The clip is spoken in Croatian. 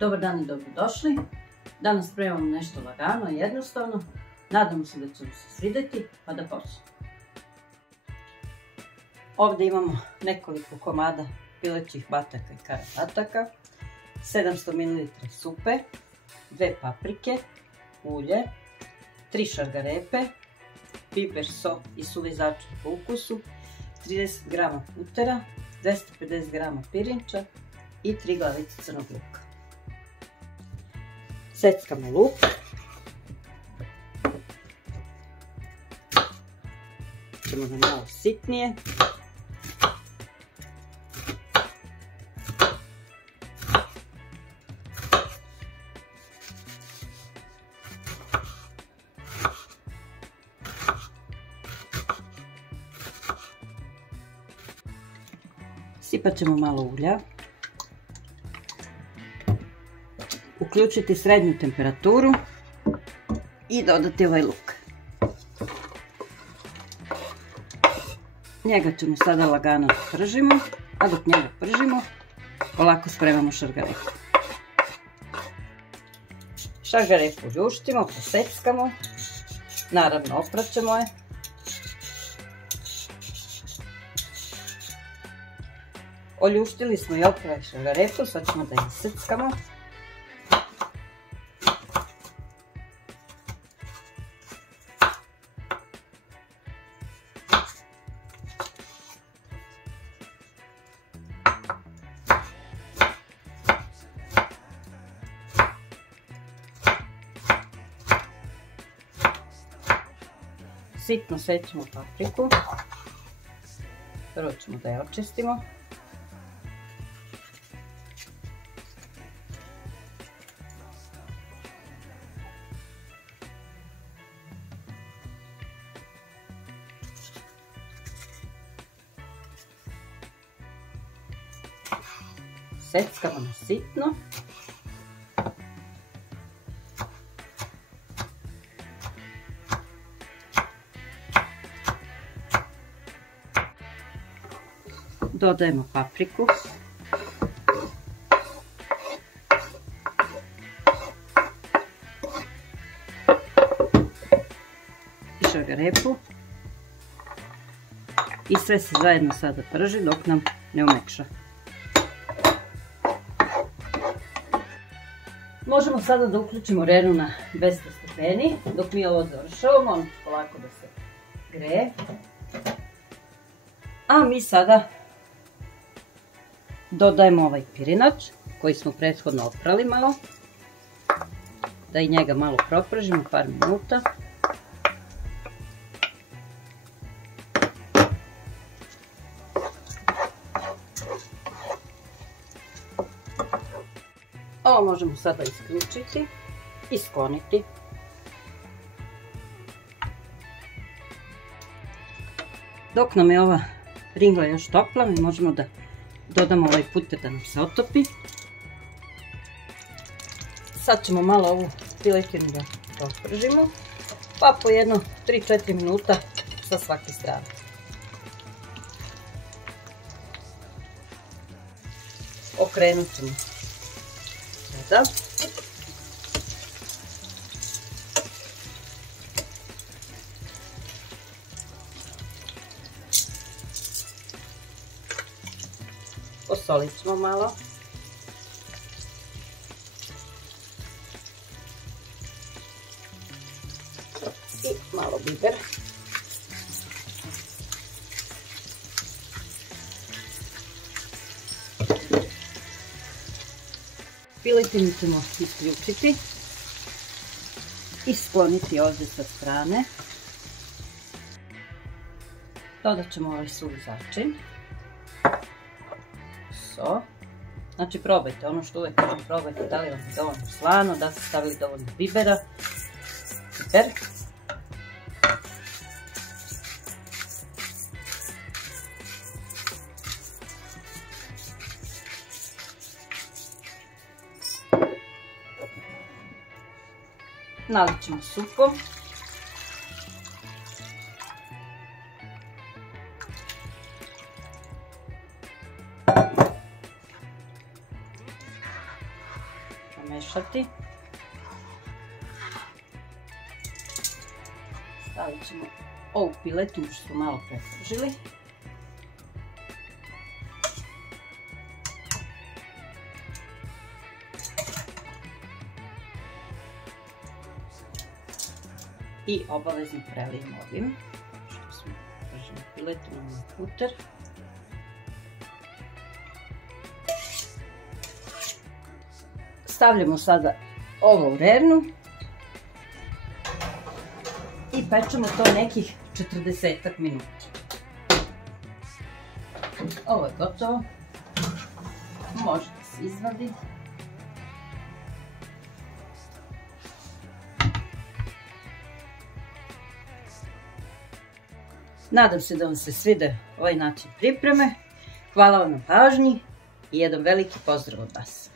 Dobar dan i dobrodošli. Danas spremamo nešto lagano i jednostavno. Nadamo se da će vam se svidjeti, pa da počnemo. Ovdje imamo nekoliko komada pilećih bataka i karabataka, 700 ml supe, 2 paprike, ulje, 3 šargarepe, biber, so i suvi začin po ukusu, 30 g putera, 250 g pirinča i 3 glavice crnog luka. Seckamo luk. Ćemo ga malo sitnije. Sipat ćemo malo ulja. Uključiti srednju temperaturu i dodati ovaj luk. Njega ćemo sada lagano da pržimo, a dok njega pržimo, polako spremamo šargarepu. Šargarepu ljuštimo, poseckamo, naravno opraćemo je. Oljuštili smo i oprali šargarepu, sad ćemo da je iseckamo. Sitno sečemo papriku. Prvo ćemo da je očistimo. Seckamo na sitno. Dodajemo papriku. I šargarepu. I sve se zajedno sada prži dok nam ne umekša. Možemo sada da uključimo renu na 200 stepeni. Dok mi ovo završavamo, on će polako da se greje. A mi sada dodajemo ovaj pirinač koji smo prethodno oprali malo. Da i njega malo propržimo par minuta. Ovo možemo sada isključiti i skloniti. Dok nam je ova ringla još topla, mi možemo da dodamo ovaj puter da nam se otopi. Sad ćemo malo ovu piletinu da opržimo, pa po jedno 3-4 minuta sa svake strane. Okrenut ćemo sada. Posolit ćemo malo. I malo biber. Piletinu ćemo isključiti i skloniti ovdje sa strane. Dodat ćemo ovaj suvi začin. Znači probajte, ono što uvijek kažem, probajte da li vam je dovoljno slano, da ste stavili dovoljno bibera. Biber. Nalit ćemo supu. premešati. Stavit ćemo ovu piletinu što smo malo prepržili. I obavezno prelijemo ovim što smo pržili piletinu na puter. Stavljamo sada ovo u rernu i pečemo to nekih 40 minuta. Ovo je gotovo. Može da se izvadi. Nadam se da vam se svide ovaj način pripreme. Hvala vam na pažnji i jedan veliki pozdrav od vas.